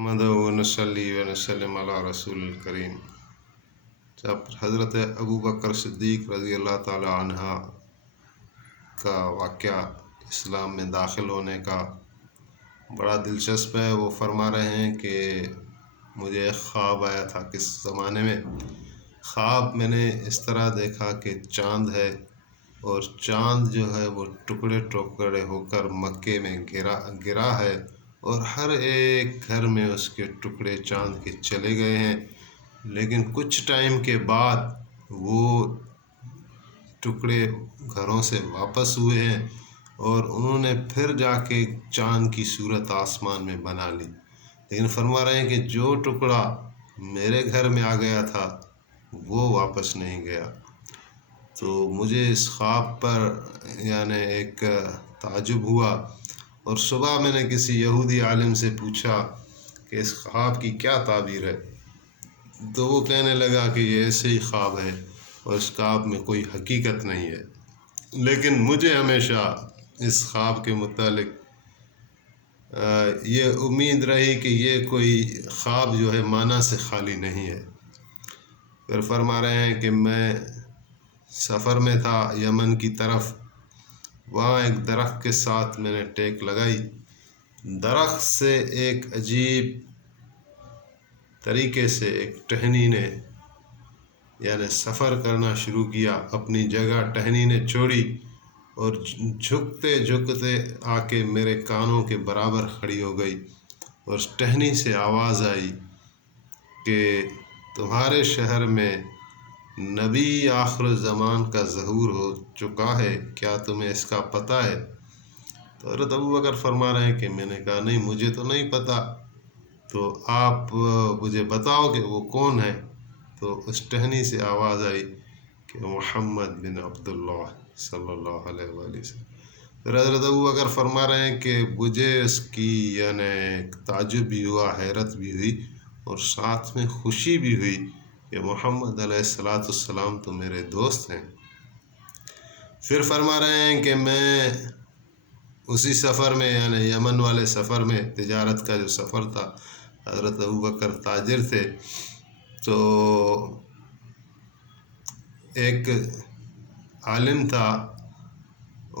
نحمدہ و نصلی و نسلم علی رسول الکریم۔ جب حضرت ابو بکر صدیق رضی اللہ تعالی عنہ کا واقعہ اسلام میں داخل ہونے کا بڑا دلچسپ ہے۔ وہ فرما رہے ہیں کہ مجھے ایک خواب آیا تھا۔ کس زمانے میں خواب میں نے اس طرح دیکھا کہ چاند ہے اور چاند جو ہے وہ ٹکڑے ٹکڑے ہو کر مکے میں گرا ہے اور ہر ایک گھر میں اس کے ٹکڑے چاند کے چلے گئے ہیں، لیکن کچھ ٹائم کے بعد وہ ٹکڑے گھروں سے واپس ہوئے ہیں اور انہوں نے پھر جا کے چاند کی صورت آسمان میں بنا لی، لیکن فرما رہے ہیں کہ جو ٹکڑا میرے گھر میں آ گیا تھا وہ واپس نہیں گیا۔ تو مجھے اس خواب پر ایک تعجب ہوا، اور صبح میں نے کسی یہودی عالم سے پوچھا کہ اس خواب کی کیا تعبیر ہے، تو وہ کہنے لگا کہ یہ ایسے ہی خواب ہے اور اس خواب میں کوئی حقیقت نہیں ہے۔ لیکن مجھے ہمیشہ اس خواب کے متعلق یہ امید رہی کہ یہ کوئی خواب جو ہے معنی سے خالی نہیں ہے۔ پھر فرما رہے ہیں کہ میں سفر میں تھا یمن کی طرف، وہاں ایک درخت کے ساتھ میں نے ٹیک لگائی، درخت سے ایک عجیب طریقے سے ایک ٹہنی نے سفر کرنا شروع کیا، اپنی جگہ ٹہنی نے چھوڑی اور جھکتے جھکتے آ کے میرے کانوں کے برابر کھڑی ہو گئی، اور اس ٹہنی سے آواز آئی کہ تمہارے شہر میں نبی آخر الزمان کا ظہور ہو چکا ہے، کیا تمہیں اس کا پتہ ہے؟ تو حضرت ابو بکر فرما رہے ہیں کہ میں نے کہا نہیں، مجھے تو نہیں پتہ، تو آپ مجھے بتاؤ کہ وہ کون ہے؟ تو اس ٹہنی سے آواز آئی کہ محمد بن عبداللہ صلی اللہ علیہ وآلہ وسلم۔ پھر حضرت ابو بکر فرما رہے ہیں کہ مجھے اس کی تعجب بھی ہوا، حیرت بھی ہوئی، اور ساتھ میں خوشی بھی ہوئی کہ محمد علیہ السلام تو میرے دوست ہیں۔ پھر فرما رہے ہیں کہ میں اسی سفر میں یمن والے سفر میں، تجارت کا جو سفر تھا، حضرت ابو بکر تاجر تھے، تو ایک عالم تھا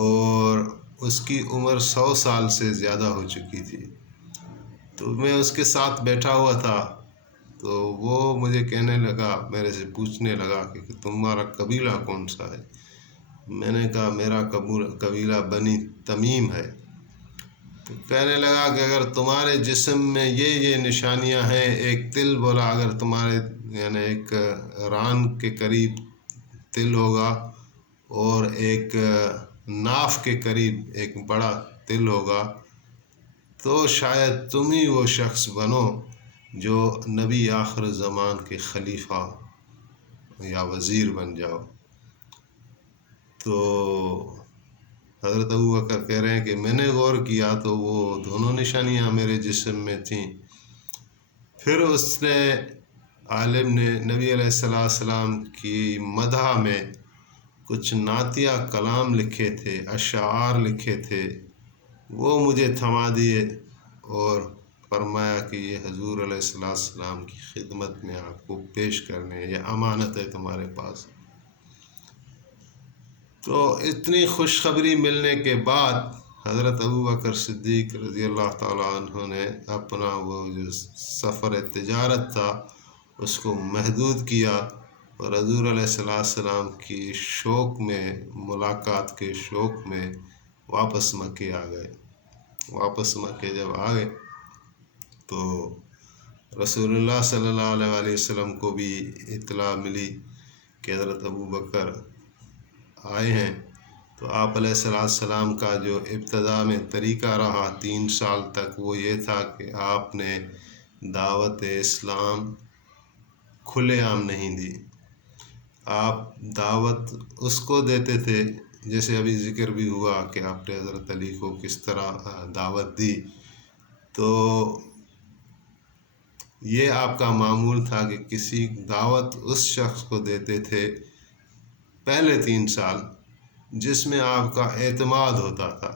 اور اس کی عمر 100 سال سے زیادہ ہو چکی تھی، تو میں اس کے ساتھ بیٹھا ہوا تھا، تو وہ مجھے کہنے لگا، میرے سے پوچھنے لگا کہ تمہارا قبیلہ کون سا ہے؟ میں نے کہا میرا قبیلہ بنی تمیم ہے۔ تو کہنے لگا کہ اگر تمہارے جسم میں یہ نشانیاں ہیں، ایک تل بولا، اگر تمہارے ایک ران کے قریب تل ہوگا اور ایک ناف کے قریب ایک بڑا تل ہوگا، تو شاید تم ہی وہ شخص بنو جو نبی آخر زمان کے خلیفہ یا وزیر بن جاؤ۔ تو حضرت ابو بکر کہہ رہے ہیں کہ میں نے غور کیا تو وہ دونوں نشانیاں میرے جسم میں تھیں۔ پھر اس نے عالم نے نبی علیہ السلام کی مدح میں کچھ نعتیہ کلام لکھے تھے، اشعار لکھے تھے، وہ مجھے تھما دیے اور فرمایا کہ یہ حضور علیہ السلام کی خدمت میں آپ کو پیش کرنے، یہ امانت ہے تمہارے پاس۔ تو اتنی خوشخبری ملنے کے بعد حضرت ابو بکر صدیق رضی اللہ تعالیٰ عنہ نے اپنا وہ جو سفر تجارت تھا اس کو محدود کیا اور حضور علیہ السلام کی شوق میں، ملاقات کے شوق میں واپس مکے آ گئے۔ واپس مکے جب آ گئے تو رسول اللہ صلی اللہ علیہ وآلہ وسلم کو بھی اطلاع ملی کہ حضرت ابو بکر آئے ہیں، تو آپ علیہ السلام کا جو ابتدا میں طریقہ رہا 3 سال تک، وہ یہ تھا کہ آپ نے دعوت اسلام کھلے عام نہیں دی۔ آپ دعوت اس کو دیتے تھے، جیسے ابھی ذکر بھی ہوا کہ آپ نے حضرت علی کو کس طرح دعوت دی، تو یہ آپ کا معمول تھا کہ کسی دعوت اس شخص کو دیتے تھے پہلے 3 سال جس میں آپ کا اعتماد ہوتا تھا،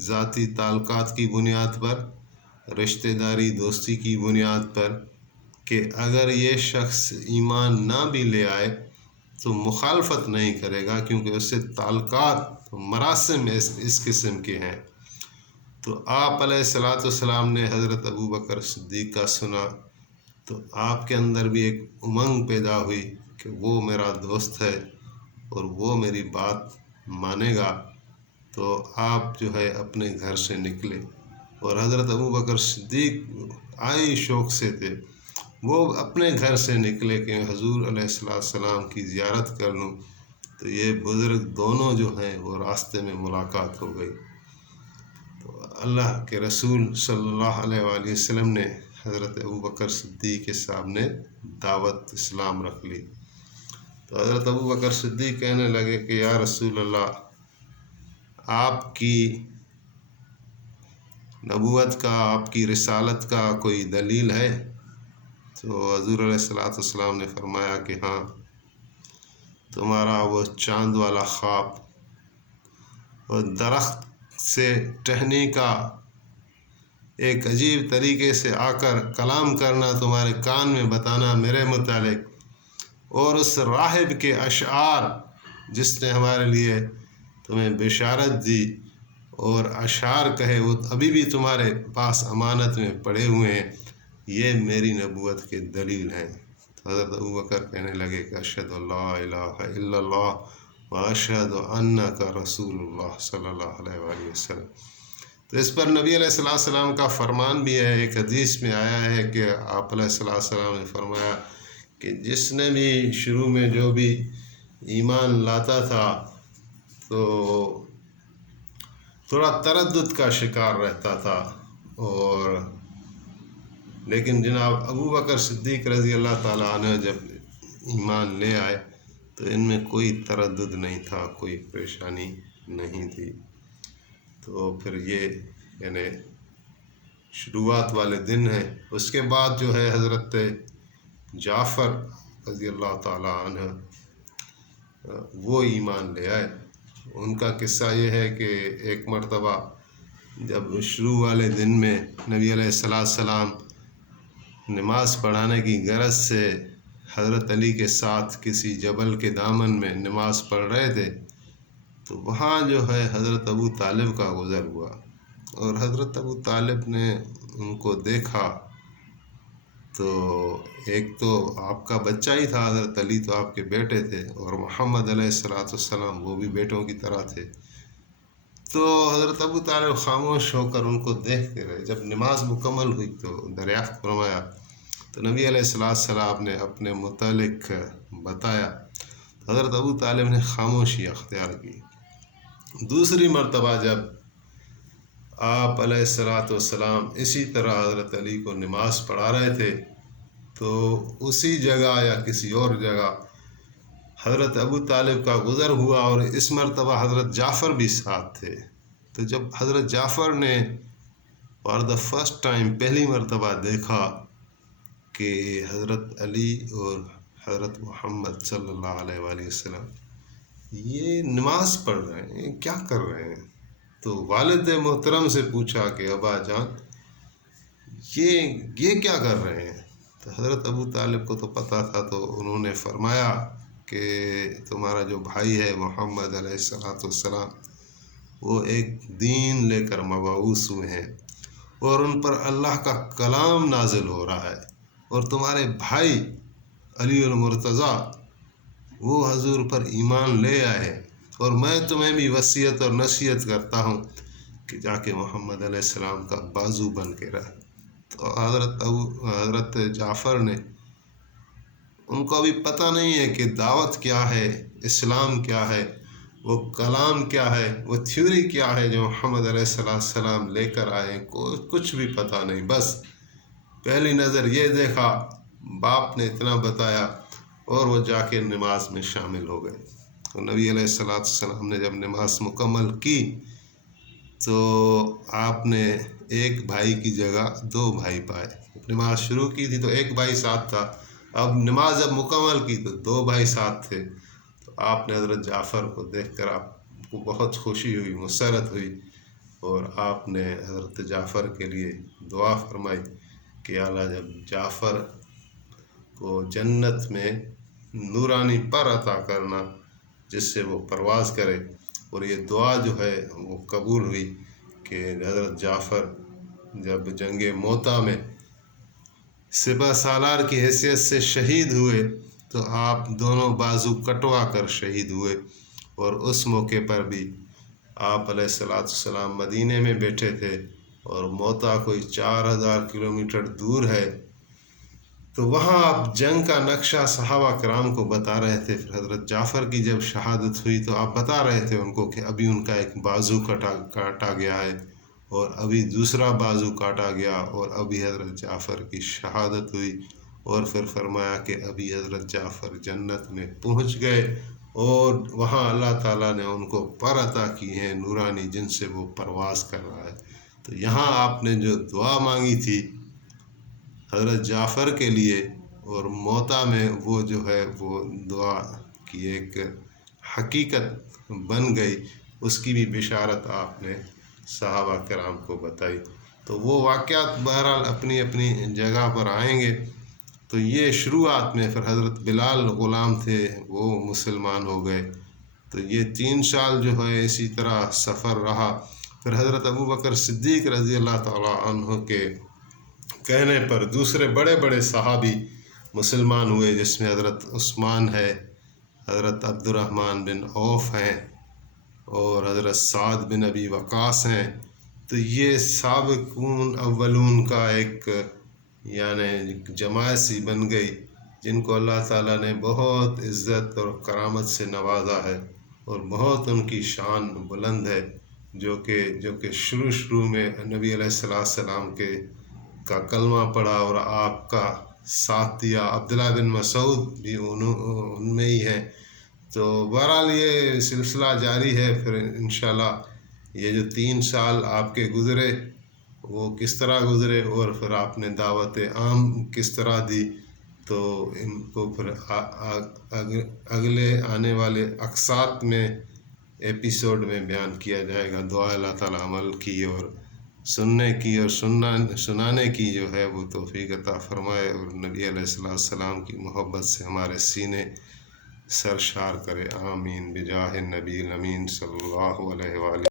ذاتی تعلقات کی بنیاد پر رشتہ داری دوستی کی بنیاد پر کہ اگر یہ شخص ایمان نہ بھی لے آئے تو مخالفت نہیں کرے گا، کیونکہ اس سے تعلقات مراسم اس قسم کے ہیں۔ تو آپ علیہ الصلاۃ والسلام نے حضرت ابوبکر صدیق کا سنا تو آپ کے اندر بھی ایک امنگ پیدا ہوئی کہ وہ میرا دوست ہے اور وہ میری بات مانے گا۔ تو آپ جو ہے اپنے گھر سے نکلے، اور حضرت ابوبکر صدیق آئی شوق سے تھے، وہ اپنے گھر سے نکلے کہ حضور علیہ السلام کی زیارت کر لوں۔ تو یہ بزرگ دونوں جو ہیں وہ راستے میں ملاقات ہو گئی۔ تو اللہ کے رسول صلی اللہ علیہ وآلہ وسلم نے حضرت ابوبکر صدیق کے سامنے دعوت اسلام رکھ لی۔ تو حضرت ابوبکر صدیق کہنے لگے کہ یا رسول اللہ، آپ کی نبوت کا، آپ کی رسالت کا کوئی دلیل ہے؟ تو حضور علیہ السلام نے فرمایا کہ ہاں، تمہارا وہ چاند والا خواب اور درخت سے ٹہنی کا ایک عجیب طریقے سے آ کر کلام کرنا، تمہارے کان میں بتانا میرے متعلق، اور اس راہب کے اشعار جس نے ہمارے لیے تمہیں بشارت دی اور اشعار کہے، وہ ابھی بھی تمہارے پاس امانت میں پڑے ہوئے ہیں، یہ میری نبوت کے دلیل ہیں۔ تو حضرت ابوبکر کہنے لگے کہ اشہد اللہ الہ الا اللہ واشہد انک رسول اللہ صلی اللہ علیہ وآلہ وسلم۔ تو اس پر نبی علیہ السلام کا فرمان بھی ہے، ایک حدیث میں آیا ہے کہ آپ علیہ السلام نے فرمایا کہ جس نے بھی شروع میں جو بھی ایمان لاتا تھا تو تھوڑا تردد کا شکار رہتا تھا، اور لیکن جناب ابوبکر صدیق رضی اللہ تعالیٰ عنہ جب ایمان لے آئے تو ان میں کوئی تردد نہیں تھا، کوئی پریشانی نہیں تھی۔ تو پھر یہ یعنی شروعات والے دن ہیں۔ اس کے بعد جو ہے حضرت جعفر رضی اللہ تعالیٰ عنہ وہ ایمان لے آئے۔ ان کا قصہ یہ ہے کہ ایک مرتبہ جب شروع والے دن میں نبی علیہ السلام نماز پڑھانے کی غرض سے حضرت علی کے ساتھ کسی جبل کے دامن میں نماز پڑھ رہے تھے، تو وہاں جو ہے حضرت ابو طالب کا گزر ہوا، اور حضرت ابو طالب نے ان کو دیکھا تو ایک تو آپ کا بچہ ہی تھا، حضرت علی تو آپ کے بیٹے تھے، اور محمد علیہ السلام وہ بھی بیٹوں کی طرح تھے۔ تو حضرت ابو طالب خاموش ہو کر ان کو دیکھتے رہے۔ جب نماز مکمل ہوئی تو دریافت فرمایا تو نبی علیہ السلام نے اپنے متعلق بتایا، حضرت ابو طالب نے خاموشی اختیار کی۔ دوسری مرتبہ جب آپ علیہ السلام اسی طرح حضرت علی کو نماز پڑھا رہے تھے تو اسی جگہ یا کسی اور جگہ حضرت ابو طالب کا گزر ہوا، اور اس مرتبہ حضرت جعفر بھی ساتھ تھے۔ تو جب حضرت جعفر نے فار دا فرسٹ ٹائم پہلی مرتبہ دیکھا کہ حضرت علی اور حضرت محمد صلی اللہ علیہ وآلہ وسلم یہ نماز پڑھ رہے ہیں، کیا کر رہے ہیں، تو والد محترم سے پوچھا کہ ابا جان یہ کیا کر رہے ہیں؟ تو حضرت ابو طالب کو تو پتہ تھا، تو انہوں نے فرمایا کہ تمہارا جو بھائی ہے محمد علیہ السلام وہ ایک دین لے کر مبعوث ہوئے ہیں، اور ان پر اللہ کا کلام نازل ہو رہا ہے، اور تمہارے بھائی علی المرتضیٰ وہ حضور پر ایمان لے آئے، اور میں تمہیں بھی وصیت اور نصیحت کرتا ہوں کہ جا کے محمد علیہ السلام کا بازو بن کے رہے۔ تو حضرت جعفر نے، ان کو ابھی پتہ نہیں ہے کہ دعوت کیا ہے، اسلام کیا ہے، وہ کلام کیا ہے، وہ تھیوری کیا ہے جو محمد علیہ السلام لے کر آئے، کچھ بھی پتہ نہیں۔ بس پہلی نظر یہ دیکھا، باپ نے اتنا بتایا، اور وہ جا کے نماز میں شامل ہو گئے۔ اور نبی علیہ السلام نے جب نماز مکمل کی تو آپ نے ایک بھائی کی جگہ 2 بھائی پائے۔ نماز شروع کی تھی تو ایک بھائی ساتھ تھا، اب نماز جب مکمل کی تو 2 بھائی ساتھ تھے۔ تو آپ نے حضرت جعفر کو دیکھ کر آپ کو بہت خوشی ہوئی، مسرت ہوئی، اور آپ نے حضرت جعفر کے لیے دعا فرمائی کہ اعلیٰ جب جعفر کو جنت میں نورانی پر عطا کرنا جس سے وہ پرواز کرے، اور یہ دعا جو ہے وہ قبول ہوئی کہ حضرت جعفر جب جنگ موتا میں سپہ سالار کی حیثیت سے شہید ہوئے تو آپ دونوں بازو کٹوا کر شہید ہوئے، اور اس موقع پر بھی آپ علیہ السلام مدینے میں بیٹھے تھے اور موتا کوئی 4000 کلومیٹر دور ہے، تو وہاں آپ جنگ کا نقشہ صحابہ کرام کو بتا رہے تھے۔ پھر حضرت جعفر کی جب شہادت ہوئی تو آپ بتا رہے تھے ان کو کہ ابھی ان کا ایک بازو کاٹا گیا ہے، اور ابھی دوسرا بازو کاٹا گیا، اور ابھی حضرت جعفر کی شہادت ہوئی، اور پھر فرمایا کہ ابھی حضرت جعفر جنت میں پہنچ گئے، اور وہاں اللہ تعالیٰ نے ان کو پر عطا کی ہیں نورانی جن سے وہ پرواز کر رہا ہے۔ تو یہاں آپ نے جو دعا مانگی تھی حضرت جعفر کے لیے، اور موتا میں وہ جو ہے وہ دعا کی ایک حقیقت بن گئی، اس کی بھی بشارت آپ نے صحابہ کرام کو بتائی۔ تو وہ واقعات بہرحال اپنی اپنی جگہ پر آئیں گے۔ تو یہ شروعات میں پھر حضرت بلال غلام تھے، وہ مسلمان ہو گئے، تو یہ 3 سال جو ہے اسی طرح سفر رہا۔ پھر حضرت ابوبکر صدیق رضی اللہ تعالیٰ عنہ کے کہنے پر دوسرے بڑے بڑے صحابی مسلمان ہوئے، جس میں حضرت عثمان ہے، حضرت عبد الرحمن بن عوف ہیں، اور حضرت سعد بن ابی وقاص ہیں۔ تو یہ سابقون اولون کا ایک یعنی جماعت سی بن گئی، جن کو اللہ تعالیٰ نے بہت عزت اور کرامت سے نوازا ہے، اور بہت ان کی شان بلند ہے، جو کہ شروع میں نبی علیہ السلام کا کلمہ پڑھا اور آپ کا ساتھ دیا۔ عبداللہ بن مسعود بھی ان میں ہی ہیں۔ تو بہرحال یہ سلسلہ جاری ہے۔ پھر انشاءاللہ یہ جو 3 سال آپ کے گزرے وہ کس طرح گزرے، اور پھر آپ نے دعوت عام کس طرح دی، تو ان کو پھر اگلے آنے والے اقساط میں ایپیسوڈ میں بیان کیا جائے گا۔ دعا اللہ تعالیٰ عمل کی اور سننے کی اور سنانے کی جو ہے وہ توفیق عطا فرمائے، اور نبی علیہ السلام کی محبت سے ہمارے سینے سرشار کرے۔ آمین بجاہ النبی الامین صلی اللہ علیہ وآلہ